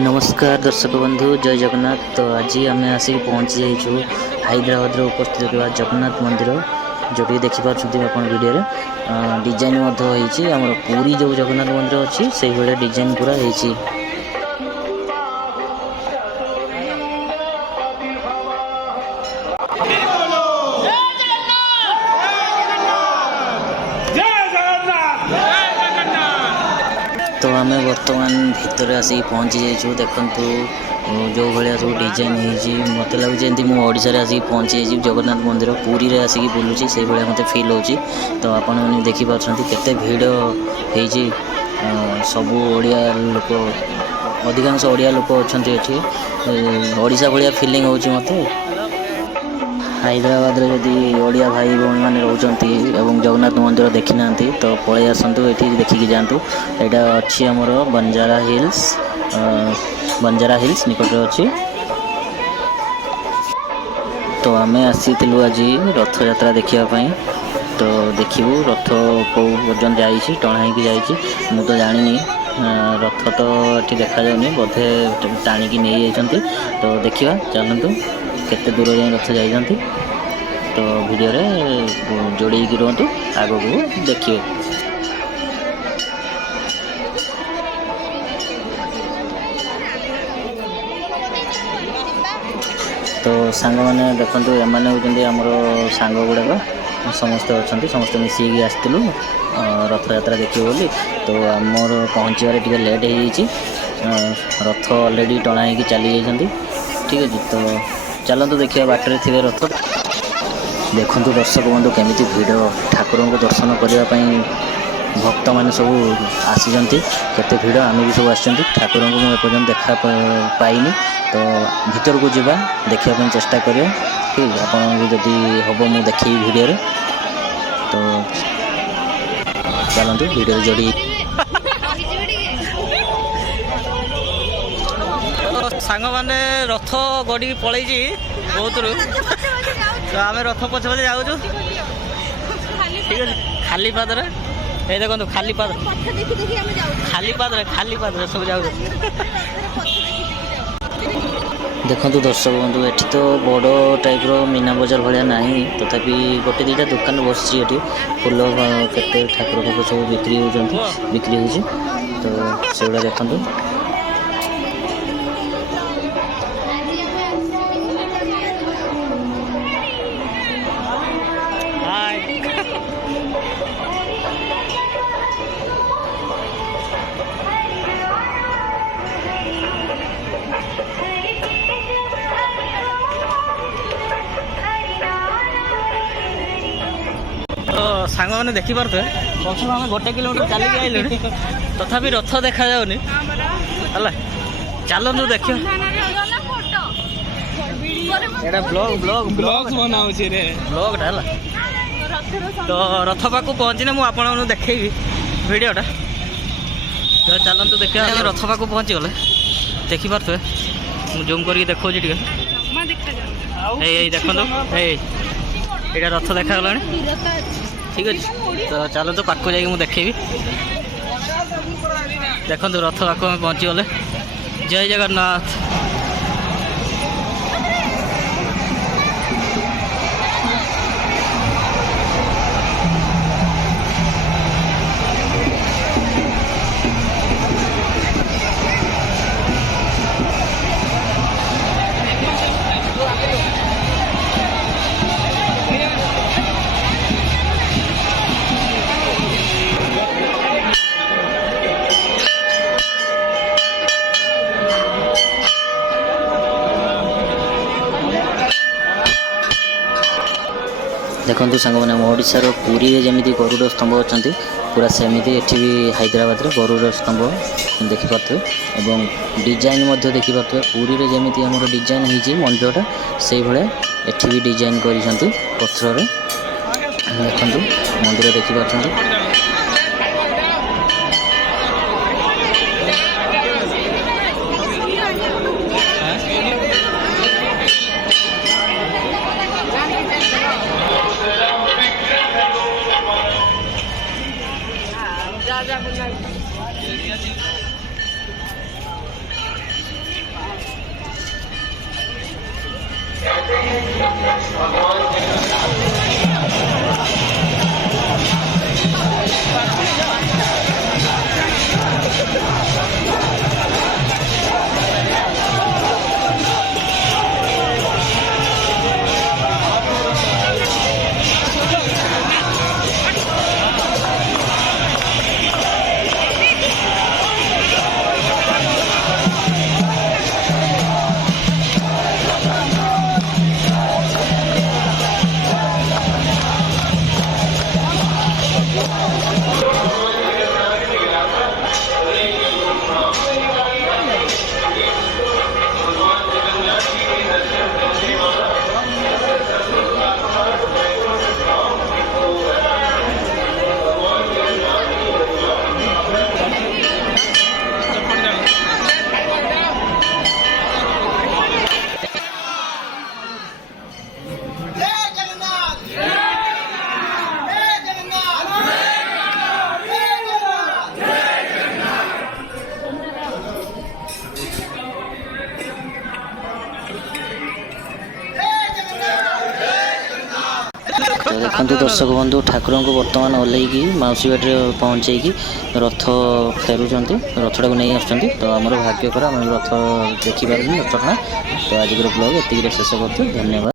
नमस्कार दर्शक बंधु जय जगन्नाथ। तो आज आम आसिक पहुँची जाइछू हैदराबाद उपस्थित होगा जगन्नाथ मंदिर जो देखिपुं आप वीडियो डिजाइन आमर पुरी जो जगन्नाथ मंदिर अच्छी से भाया डिजाइन पूरा होती। तो आम बर्तमान भितर आसिक पहुँची जाइछू देखु जो भाया सब डिजाइन हो मत लगुच मुझे आसिक पहुँची जाइए जगन्नाथ मंदिर पुरी रे आसिक बुलूची से भाया मत फिल हो। तो आपण मैंने देखिपुं केते भीड़ होती सबू ओडिया लोक अधिकांश ओडिया लोक अच्छा ये ओडिशा भाया फिलिंग हो मत। हैदराबाद रे जदि ओडिया भाई भौणी मैंने रोचंती एवं जगन्नाथ मंदिर देखी ना तो पलि आसतु ये देखिकी जातु। यहाँ अच्छी आमर बंजारा हिल्स निकट अच्छी। तो आम आसीलु आज रथ यात्रा देखापी। तो देखू रथ कौ पर्यटन जा टणा हो मु तो जानी रथ तो ये देखा जाऊनी बोधे टाणिकी नहीं जाती। तो देखा चलतु केते दूर जाए रथ जाइछन्ति। तो वीडियो रे जोड़ी रुहतु आगो को देखिए। तो सांग मैंने देखु एमाने होउछन्ति हमर सांग गुड़ाक समस्ते अच्छा समस्ते मिसिकी आसलु रथ यात्रा देखिए बोली। तो आमर पहुँचारे टे लेट हो रथ अलरेडी टणा हो चली जाइछन्ति। ठीक अच्छे तो चलतु देखिए बाटर थे रथ। देखु दर्शक बंधु केमी भिड़ ठाकुर को दर्शन करने भक्त मैंने सब आसी केते भिड़ आम भी सब आसुँच ठाकुर को मुझे देखा पाइनी। तो भीतर को जीवा देखापी चेष्टा करिए। ठीक आपड़ी हम मुझे देखी वीडियो रे। तो चलतु वीडियो जोड़ी सांग मैंने रथ गड़ी पलि बहुत तो आम रथ पछे पछे जाऊँ। ठीक है खाली पादरे ये देखो खाली पाद सब जाऊ। देखु दर्शक बंधु एठी तो बड़ टाइप रो मीना बजार भाया ना तथापि गोटे दुईटा दुकान बस फूल केते ठाकुर पाख सब बिक्री हो। तो से देखु सांग मैंने देखी पारे पछुआ आम 1 किलोमीटर चलिक आइलुनि तथापि रथ देखा जाऊनी है। चलतु देख ब्लॉगटा है। तो रथ पाक पहुँचने मुझे देखी वीडियोटा। तो चलतु देखा रथ पाक पहुँची गले देखिपे मुझे जूम कर देखा टे देखो ये रथ देखा गला। ठीक अच्छे तो चलतु पाक जा देखेबी। देखो रथ पाक पहुँची गले। जय जगन्नाथ। देखु सांग मैंने ओडिशार पुरी रे जमी गरुड़ स्तंभ अच्छा पूरा सेमती एठी भी हैदराबाद रे गरुड़ स्तंभ देखिपे एवं डिजाइन देखिपे पुरी रे जमी आम डिजाइन होती मंदिरटा से भाया एठी भी डिजाइन कर पथर देखु मंदिर देखिपे। ତ ଦେଖନ୍ତୁ ଦର୍ଶକ ବନ୍ଧୁ ଠାକୁରଙ୍କୁ ବର୍ତ୍ତମାନ ଓହ୍ଲେଇକି ମାଉସୀ ବାଟିରେ ପହଞ୍ଚେଇକି ରଥ ଫେରୁଛନ୍ତି, ରଥଟାକୁ ନେଇ ଆସୁଛନ୍ତି। ତ ଆମର ଭାଗ୍ୟକର ଆମେ ରଥ ଦେଖିପାରୁଛୁ ରଥଟଣା। ତ ଆଜିର ବ୍ଲଗ୍ ଏତିକିରେ ଶେଷ କରୁଛୁ। ଧନ୍ୟବାଦ।